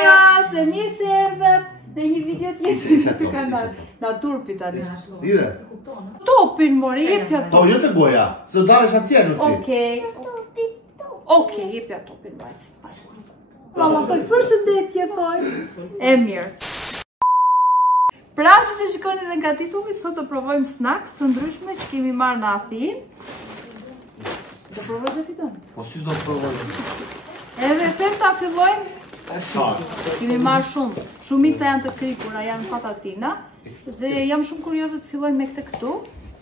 se mirë se erdhët në një video tjetër të kanal. Na turpi tani. Ide. Topin more, jepja Po, topin. jo të goja, se do dalësh atje, Luci. Okej, jepja topin vajzë. Mama thoj, përshëndetje thoj. E mirë. Pra, si që shikoni dhe nga titulli, sot të provojmë snacks të ndryshme që kemi marrë në Athinë. Do provoj dhe ti tonë? Po si do provojmë? Edhe them ta fillojmë. Kemi marrë shumë. Shumica janë të kripura, janë patatina. Dhe jam shumë kurioze të fillojmë me këtë këtu,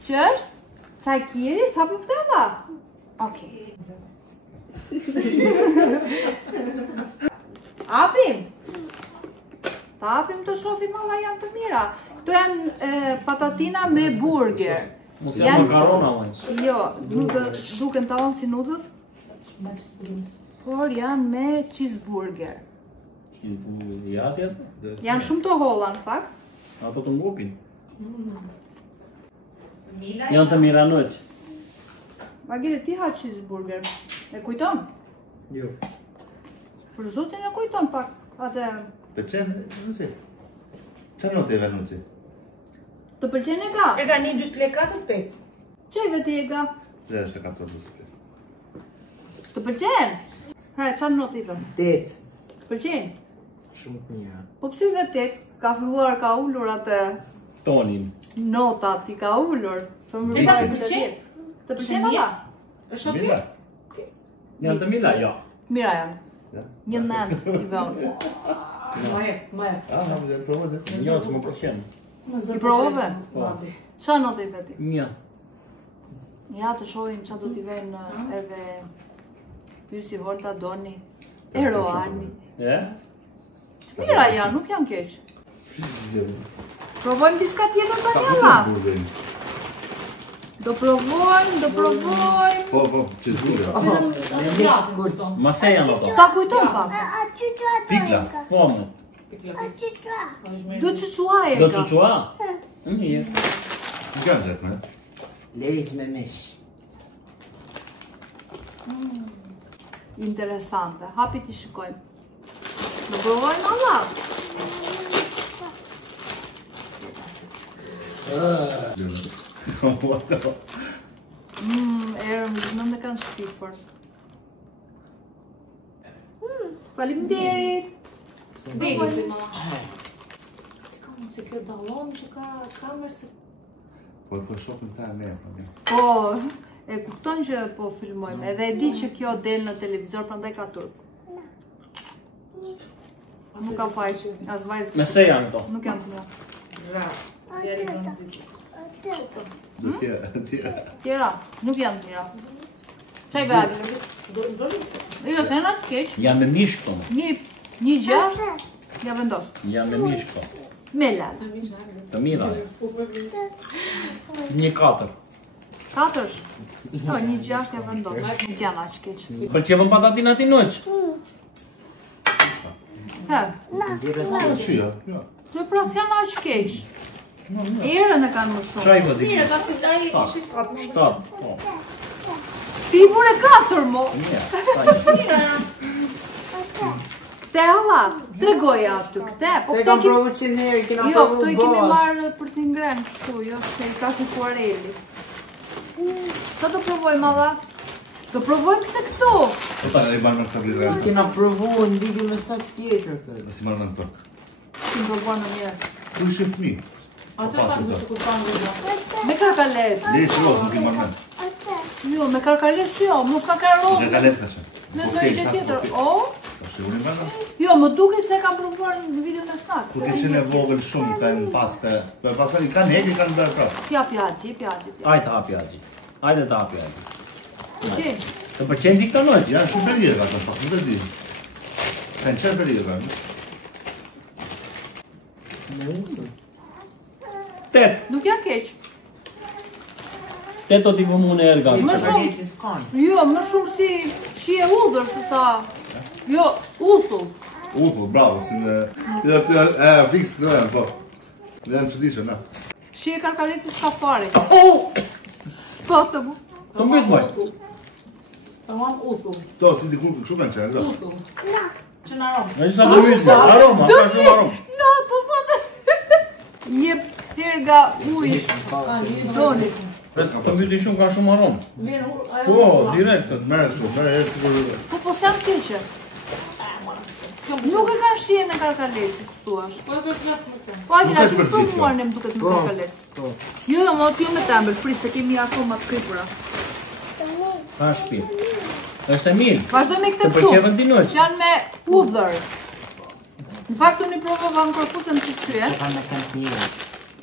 që është cajkiri, sa për pëtëra? Okej. Apim? Ta apim të shofim, alla janë të mira. Këto janë patatina me burger. Mos janë makarona, moj. Jo, duken të onë si nudët, por janë me cheeseburger. Ja, tjetë? Janë shumë të holla, në fakt. Ato të ngupin. Janë të mira nëq. Magire, ti ha cheeseburger. E kujton? Jo. Për zotin e kujton pak. Atë... Pëlqen, Luci? Qa në të e Luci? Të pëlqen e ga? E ga 1, 2, 3, 4, 5. Qaj veti e ga? Dhe është e 4, 5. Të pëlqen? Ha, qa në notë i thëm? 8. Të pëlqen? Shumë të mira. Po pse vetet? Ka filluar, ka ullur atë Tonin. notat, i ka ullur. E ga të pëlqen? Të pëlqen ala? është okej? Mila? Janë të mila? Jo. Mira janë. Një nëndë i vënë. Ma e. A, në më zërë provojtë. Jo, se më përqenë. I provove? Po. Qa notë i veti? Mja. Ja të shohim qa do t'i venë edhe pysi Volta Doni, Eroani. E? Të mira janë, nuk janë keq. Provojmë diska tjetër të njëra. Do provojmë. Po, që zhurë. Mase janë ato. Ta kujton pak. Pikla. Po, më. Do çuçua e Do ka. të qua? Mirë. Nuk janë gjekë, me? Lejz me mish. Interesante. Hapi t'i shikojmë. Do provojmë alla. Erëm, në me kanë shpifër. Faleminderit. Deli të mama. Si ka mund që kjo dallon që ka kamerë se... Po shofim ta e me, Po, e kupton që po filmojmë, edhe e di që kjo del në televizor, prandaj ka turp. Nuk ka faj, as vajzë. Me se janë ato. Nuk janë të mira. Bravo. Jeri bronzit. do tjera. Tjera, nuk janë të mira. Qaj gari? Jo, se në të keq. Janë me mish këto. Një gjasht, ja vendos. Janë me mish këto. Me lal. Të mira. 1, 4. 4. Po, një gjasht ja vendos. Nuk janë aq keq. Pëlqevën patatinat i noq? He, Shia, ja. të pras janë aq keq. Erën e kanë më shumë. Qaj vëdi? Mire, ta si taj ishi 4. 7. Po. Ti vure 4, mo. Mirë. Te hala, tregoja aty këte. Po Te këte kam kim... provu që njerë, kina Jo, provu këto i kemi bosh. marrë për t'i ngrenë kështu, jo, se i ka kukuareli. Sa do provojmë, alla? Do provojmë këtë këtu. Po ta e marrë në këta blizre. Kina provu, ndigi me saks tjetër këtë. Si marrë në këto. Ti më provuar në mirë. Tu ishe fmi. Atë ta në që kuptan në do. Me karkalet. Lejë rozë nuk i marrë në. Jo, me karkalet jo, mos ka karozë. Nga galet ka që. Me të një gjë tjetër. O? Po shi unë i marrë. Jo, më duket se kam provuar në video në snacks. Kur ke qenë e vogël shumë, ka në paste. Pasar i kanë hegi, kanë bërë prapë. Pja pjaci. Ajde hapi aji. Ajde të hapi aji. Qenë? Të përqenë di këto noq? Janë shumë berjerë ka të pak, nuk e di. Kanë qërë berjerë ka. 8. Nuk janë keq. 8 do t'i vëmë unë e Elga. Më shumë. Jo, më shumë si shije udhër se sa... Jo, uthull. Uthull, bravo, si në... Fix të dojnë, po. Dhe janë qëdishë, na. Shije karkaleci s'ka fare. Po, të bu. Të mbyt boj. Tamam uthull. To, si dikur kështu kanë qenë, da. Uthull. Që pëlqen aromë. Në sa do mytë, aroma, ka shumë aromë. No, po thotë. Një herga ujë. Doni. Të mytë shumë ka shumë aromë. Po, direkt. Merë sigur. Po s'jam keqe. Nuk e kanë shien në karkalec, thua. Po e vetë më të. Po Adina, këto muar ne më duket në karkalec. Jo, mos jo me tembël, prit se kemi akoma të kripura. Ka shtëpi. Është e mirë. Vazhdoj me këtë Të pëlqen dinoç. Që janë me hudhër. Në fakt unë i provova në korpusën të qyen. Kanë me kanë të mirë.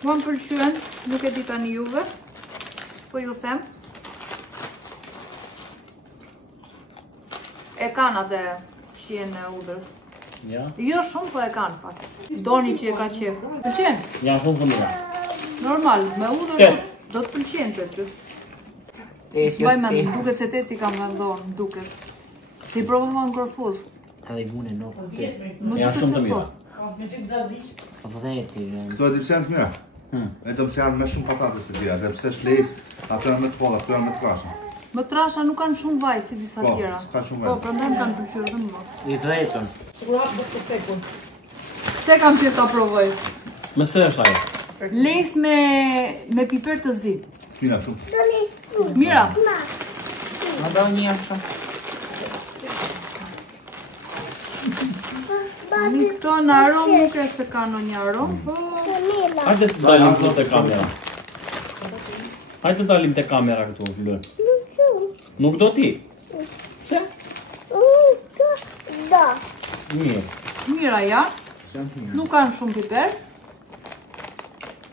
Mua më pëlqyen, nuk e di tani juve. Po ju them. E kanë atë shien e hudhërës. Ja. Jo shumë, po e kanë pak. Doni që e ka qef. Pëlqen? Janë shumë të mira. Normal, me hudhër do të pëlqen të ty. Mbaj me në duket se te ti kam vendonë, duket. Se i provova në korfuz. Edhe gune no. Janë shumë të mira. Po vëreti. Këto e di pse janë të mira. Vetëm se janë me shumë patate se tjera, dhe pse shlejs, ato janë me të pola, ato janë me të krasha. Më trasha nuk kanë shumë vaj si disa Po, tjera. s'ka shumë Po, vaj. prandaj më kanë pëlqyer edhe më. I vetën. Se kam qenë ta provoj. Më së është ajo. Les me piper të zi. Mira shumë. Mira. Ma do një shumë. Këto në aromë nuk e se ka në një aromë, po... Hajde të dalim këto te kamera. Hajde të dalim te kamera këtu, Flor. Nuk do ti? Pse? Mirë. Mira ja. Nuk kanë shumë piper.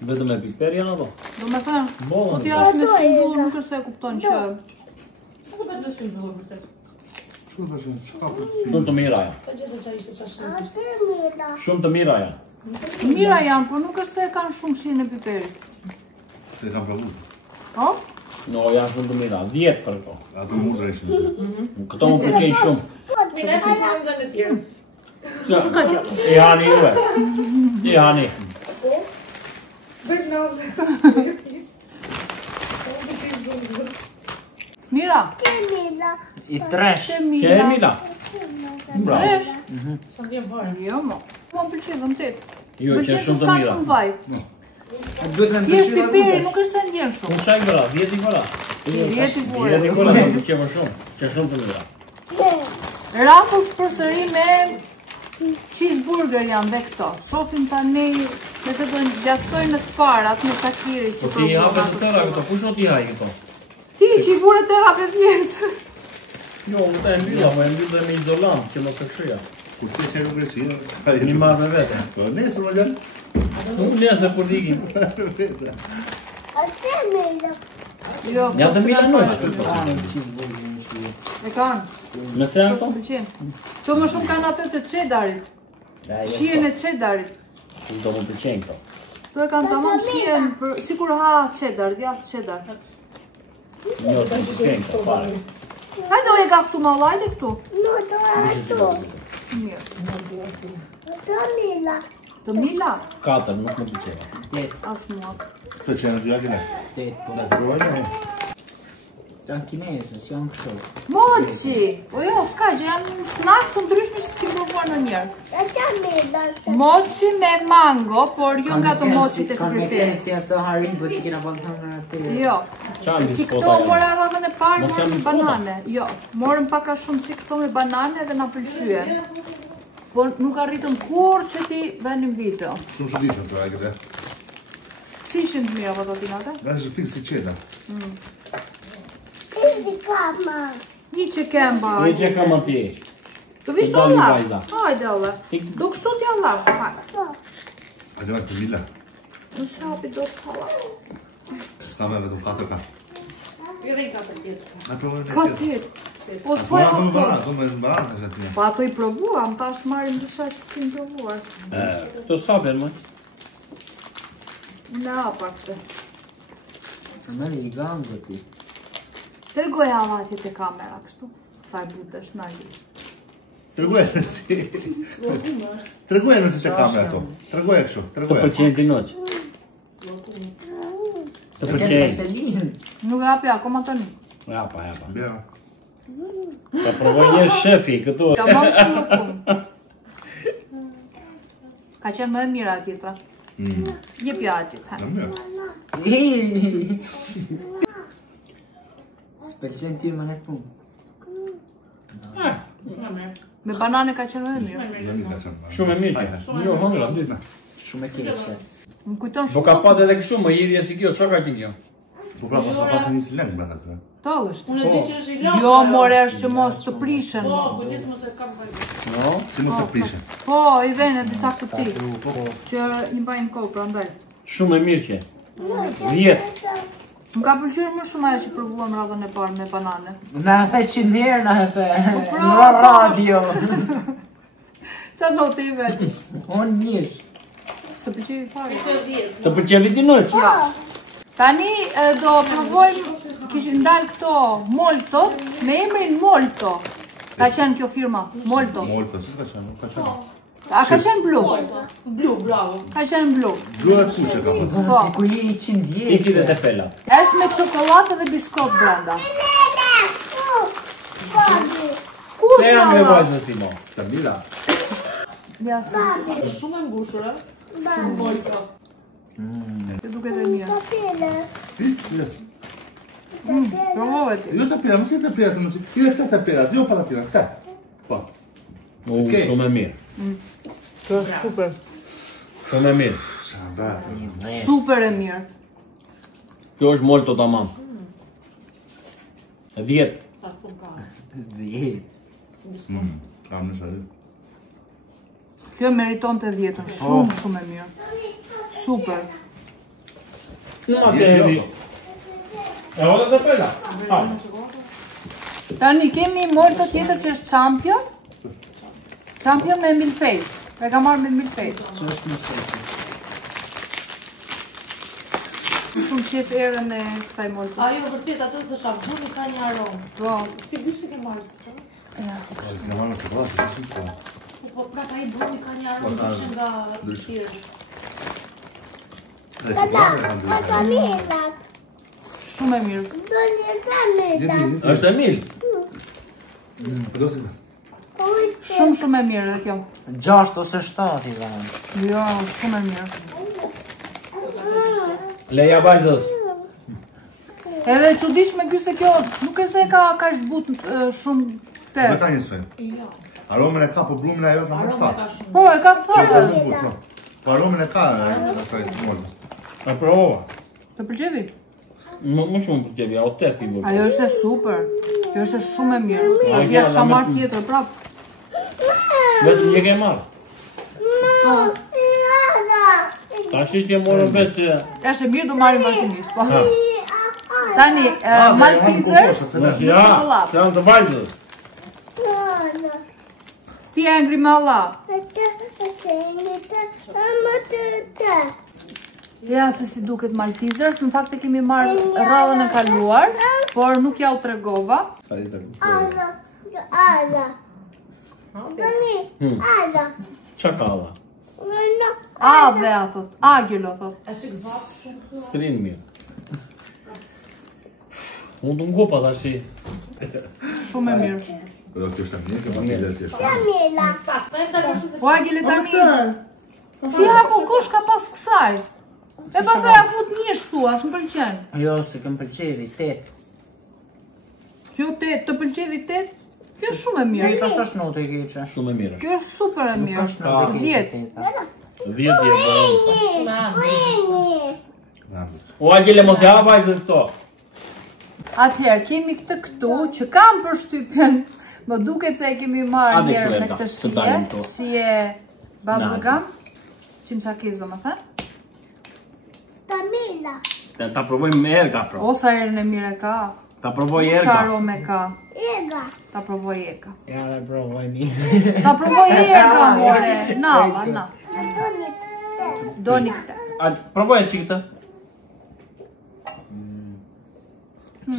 Vetëm me piper janë ato. Do me thënë, Bo, po t'ja është me symboll, nuk është se e kupton që... Sa do bëhet me symbol vërtet? Shumë të shumë, shka për të Shumë të mira janë. Ta gjetë çaj ishte çash. Shumë të mira janë. Mira janë, po nuk është se e kanë shumë shijen e piperit. Se kam pravu. O? No, janë shumë të mira. 10 për këto. Ato mund rejshën. Këto më pëlqejnë shumë. Mine të janë zënë të tjerë. I hani juve. I hani. Mira. I tresh. Që Që e mira. mila? Bravo. Fresh. Sa ndjem fare. Jo, mo. Po më pëlqen vërtet. Jo, që e shumë të mira. Shumë vaj. Duhet me Thjesht piperi nuk është se ndjen shumë. Unë qaj vëra, 10 i vëra. 10 i 10 i vore. vëra, më pëlqej më shumë. Që e shumë të mira. Rapull përsëri me cheeseburger janë dhe këto. Shofim tani nëse do gjatësojnë në të parat në takiri si Po ti i hape të tëra këto, kush o ti haj këto? Ti që i vure të rape vjetë. Jo, më ta e mbylla, po e mbylla me izolant, që më të këshia. Kur ti që nuk Greqia, Mi marrë me vete. Po nesër më gjanë. Unë nesër për dikim. Jo, Ja të mila nëqë. e kanë. Me se janë Po këto? pëlqen. To më shumë kanë atë të chedarit. Shijen e chedarit. Do më pëlqenjë këto. To e kanë tamam shijen sikur ha cheddar, djathë cheddar. Jo, të më pëlqenjë këto, fare. Hajde o e ga këtu ma lajde këtu. Mirë. Të mila? 4, nuk më pëlqenjë. As mua. Të që në dyja kene. Po. Da të provojnë e. Janë kinesës, janë kështu. Mochi! Po jo, s'ka që janë snacks të ndryshme që t'ki provuar në njerë. Mochi me mango, por jo nga të mochi të Kanë me krypteri. kensi ato harin, po që kena bëllë në aty. Jo. Qanë Si biskota këto morë janë? radhën e parë, Mos janë morën me biskota? banane. Jo, morën paka shumë si këto me banane dhe na pëlqyen. Po nuk arritëm kur që ti venim video. Shumë shudishëm të rajkëve. Si ishin të mira patatinate? Nga është fikë si qeda. Një që kemba. Një që kam ati eqë. Të vishë Të të dali Allah. vajza. Hajde Allah. Do kështu t'ja Allah. Hajde me të mila. Në shapi do të Allah. S'ka me vetëm 4 ka. Jo dhe i ka të tjetër. Na provojnë Ka e tjetë. tjetë. Po As s'po e mora të më kuptoj. baran, të me baran e shetë një. Po ato i provuam, tash marrim dysha që s'kim provuar. Këto sapen, më. Në apa këtë. Përmeli i ganë dhe ti. Tërgoj avatjet e kamera kështu. Sa e butesh në ali. Tërgojnë si. Tërgojnë si që kamera to. Tërgojnë kështu. Të Tërgojnë. pëlqenjë ti noqë. Të Kënë pëlqenjë. pastelin. Nuk e hapi akoma tani. Japa, japa. Bja. Të provoj një shefi këtu. Ka marrë shumë punë. Ka qenë më e mira tjetra. Jep jagjit. S'pëlqen ty më në punë. Me banane ka qenë më e mirë. Shumë e mirë. Jo, hongra, dy. Shumë e keqe. Më kujton Po shumë. ka patë edhe kështu, më jirje si kjo, çka ka qenë kjo? Po pra, mos ka pasur një sileng brenda këtu. Tallësh. Unë e di që është i lopë. Jo, more është që mos të prishen. Po, kujdes mos e kam vajtë. No? Si mos të prishin. Po, i vene disa kuti. Që i mbajnë kohë, prandaj. Shumë e mirë që. 10. Më ka pëlqyer më shumë ajo që provuam radhën e parë me banane. Na e the 100 herë, na e the pra, në radio. Qa notë i vetë? Unë njësh. Së pëlqej fare. Ishte 10. Të pëlqen viti noç? Tani do provojmë, kishin ndalë këto Molto, me emrin Molto. Ka qenë kjo firma, Molto. Molto, si ka qenë? Ka qenë. A ka qenë blu? Blu, bravo. Ka qenë blu. Blu e psu që ka pasur. Sigurë si ku je 100 vjeqe. Iki dhe të fela. Është me çokoladë dhe biskot brenda. Ku Ne jam me është vajzën ti mo. Të mira. Ja se, Shumë e mbushur, a? Shumë Molto. të duket e mirë. Yes. Provove ti. Jo të pira, mos jetë të pira të nësi. Ide këta të pira, jo para tira, këta. Po. Okej. Shumë e mirë. Kjo është super. Shumë e mirë. Sa brat. Super e mirë. Kjo është molto tamam. 10. Ta pun ka. Kam në shërë. Kjo meriton të 10-ën. Shumë, shumë e mirë. Super. Në ma të hezi. E vada të fela. Tani kemi Molto tjetër që është champion. Champion me milfej. E ka marrë me milfej. Që është një qeqe. Shumë qef erën e kësaj Molto. Ajo vërtet atë të shabuni ka një aromë. Po, Ti gjysë ke marrë së të? Ka marrë në çokoladë, si po. Po pra ka i bruni ka një aromë ndryshe nga tjerë. Dhe çokoladë kanë ndryshe. shumë e mirë. Është e mirë. Dosi. Shumë e mirë dhe kjo. 6 ose 7 i dhanë. Jo, shumë e mirë. Leja vajzës. Edhe çuditshme ky se kjo nuk e se ka kaq but shumë Dhe të. ka njësoj. Jo, Aromen e ka, po blumin ajo ka më aromë ka. ka shumë. Po, e ka fare. Po aromen e ka asaj molës. E provova. Të pëlqevi? Më shumë për tjevi, a o te pivo. Ajo është e super. Kjo është shumë e mirë. Ajo A vjetë është shamar me- tjetër, prap. Vetë një ke marrë. Ta shi që morën vetë që... Është e mirë, do marrim vazhdimisht. Po. Ha. Tani, Maltesers Nësi me ja, çokoladë. që janë të vajzës. Pia e ngrimalla. Ja se si duket Maltesers, në fakt e kemi marrë radhën e kaluar, por nuk ja u tregova. Sa i të Qa ka dha? A dhe a thot, Agjelo thot. A që këvapë shumë. Sërinë mirë. Unë të ngopa ta shi. Shumë e mirë. Do të është mirë, që më të është. Pak, pa e më dalë shumë. Po Agjele tani. Ti haku kush ka pas kësaj. E pasaj a fut një shtu, as më pëlqen. Jo, se këm pëlqevi, 8. Kjo 8, të pëlqevi 8? Kjo është shumë e Jo, i mirë. pas është notë e keqe. Shumë e mirë. Kjo është super e Nuk mirë. është notë e keqe 10. 8. 10 djetë. Ma, O Agjele mos ja vajzën këto. Atëherë, kemi këtë këtu, që kam përshtypjen, më duket se e kemi marrë Hajde njerë këtu, me Elda, këtë të dalim këtu. shije bubblegum, qimçakiz do më thënë. Ta provojmë me erë ka pro. O sa erën e mire ka, Ta provoj erë qa ka. arome ka, ta provoj eka. Ja, dhe bro, vajni. Ta provoj eka, more, nalla, na. Doni këtë. A provoj e qikë të?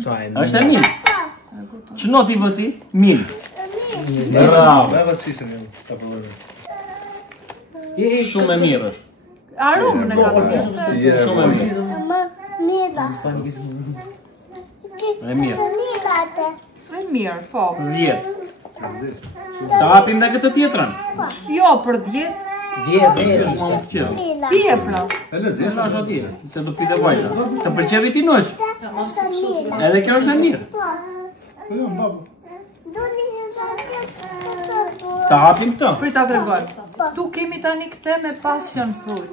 Sa e Është e mirë. Që not i vëti? Mirë. Bravo. Bravo, shisën e ta provoj. Shumë e mirë është. Aromën e ka përgjë. Shumë e mirë. E mirë. E mirë, po. 10. Ta hapim dhe këtë tjetrën. Jo, për 10, Dje vetë ishte. Ti e pra. E lezesh. Është ashtu atje. Të do pite vajza. Të pëlqeu ti noç? Edhe kjo është e mirë. Jo, baba. Ta hapim këtë. Prit ta tregoj. Tu kemi tani këtë me passion fruit.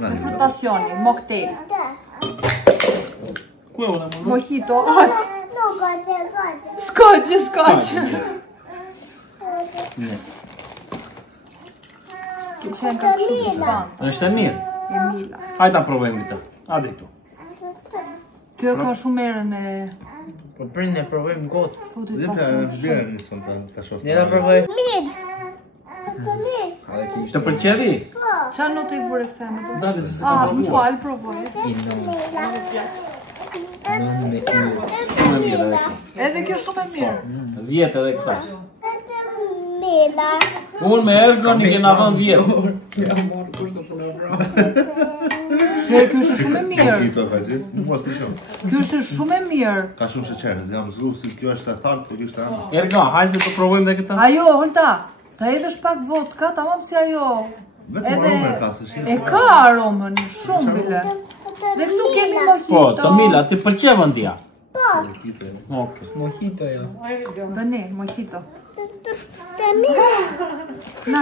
Me frut pasioni, mocktail. Ku e ona më? Mojito, aq. Skoç. Që janë ka kështu si fan. Është e mirë. E mila. Hajde ta provojmë këtë. Hajde këtu. Kjo ka shumë erën e Po prind e provojmë gotë. frutit Dhe pasion. bjerë njësën të shoftë. Ne ta provoj. Të pëlqevi? Qa në të i vure këta me do? Dale se s'e Ah, kam më provuar. falë, provoj. Non me Shumë e mirë edhe kjo. Edhe kjo shumë e mirë. 10 edhe kësaj. Unë me Ergon i kena dhënë 10. Se kjo është shumë e mirë. Mojito ka gjithë, nuk mos përshon. Kjo është shumë e mirë. Ka shumë sheqerë, jam zru si kjo është e thartë, kjo është e anë. Ergon, hajde se të provojmë dhe këtë. Ajo, Holta, ta edhësh pak vodka, tamam si ajo. Vetëm aromën ka, se shi. E ka aromën, shumë bile. Dhe këtu kemi mojito. Po, Tomila, ti pëlqevën dia? Mojito. Okej. Mojito jo. Dëni, mojito. Na.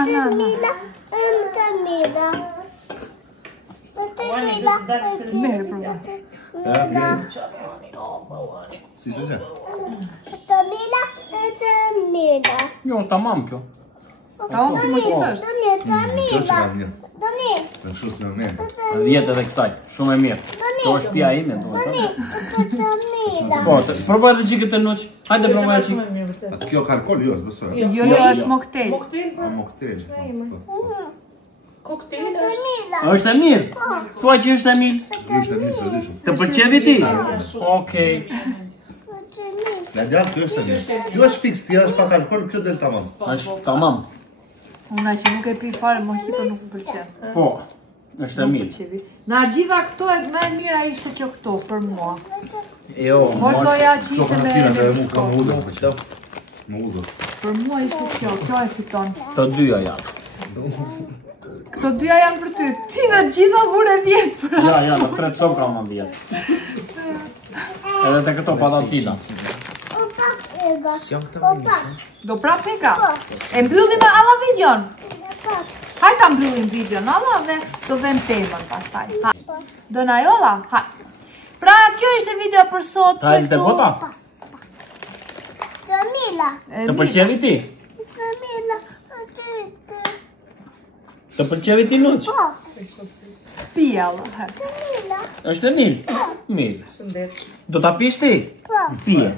Merë, provoj. Si që që? Jo, tamam kjo. Tamam si mojito është. Kjo që ka mirë. Në kështu si në mene. 10 edhe kësaj, shumë e mirë. Kjo është pija ime, domethënë. Po, provoj edhe çikë të noç. Hajde provoj çikë. Kjo ka alkohol, jo, s'besoj. Jo, është mocktail. A mocktail. Koktejl është. Është e mirë. Thua që është e mirë. Kjo është e mirë, se dishëm. Të pëlqevi ti? Okej. Në gjatë, kjo është e mirë. Kjo është fix, tja është pak alkohol, kjo del tamam. Është tamam. Una që nuk e pi fare mojito nuk më pëlqen. Po, është e mirë. Na gjitha këto e më e mira ishte kjo këto për mua. Jo, Mordoja që Kjo ishte ka me pina dhe mu me ka më skor. udhër. këto. Më udhër. Për mua ishte kjo e fiton. Të dyja janë. Këto dyja janë për ty. Si në gjitha vure 10 për. Ja, në 3 copë kam në 10. Edhe të këto patatina. Sjom këto mirë. Do prap peka. E mbyllim me alla videon. Hajde ta mbyllim videon alla dhe do vëm temën pastaj. Ha. Do na jolla? Ha. Pra kjo ishte video për sot. Ta e të gota? Të pëlqevi ti? Të pëlqevi ti noç? Pijalla. Është e mirë? Mirë. Do ta pish ti? Pije.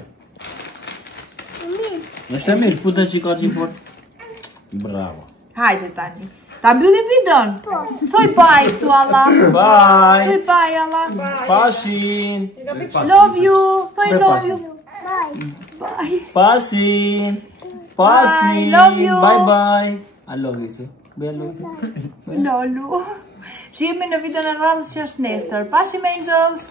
Është e mirë, putë që ka gjithë. Bravo. Hajde tani. Ta mbyllim videon? Thoj bye tu alla. Bye. Thoj bye alla. Pashin. Love you. Thoj love you. Bye. Pashin. Bye, love you. Bye bye. I love you too. I love you. Lolu. Shihemi në videon e radhës që është nesër. Pashim Angels.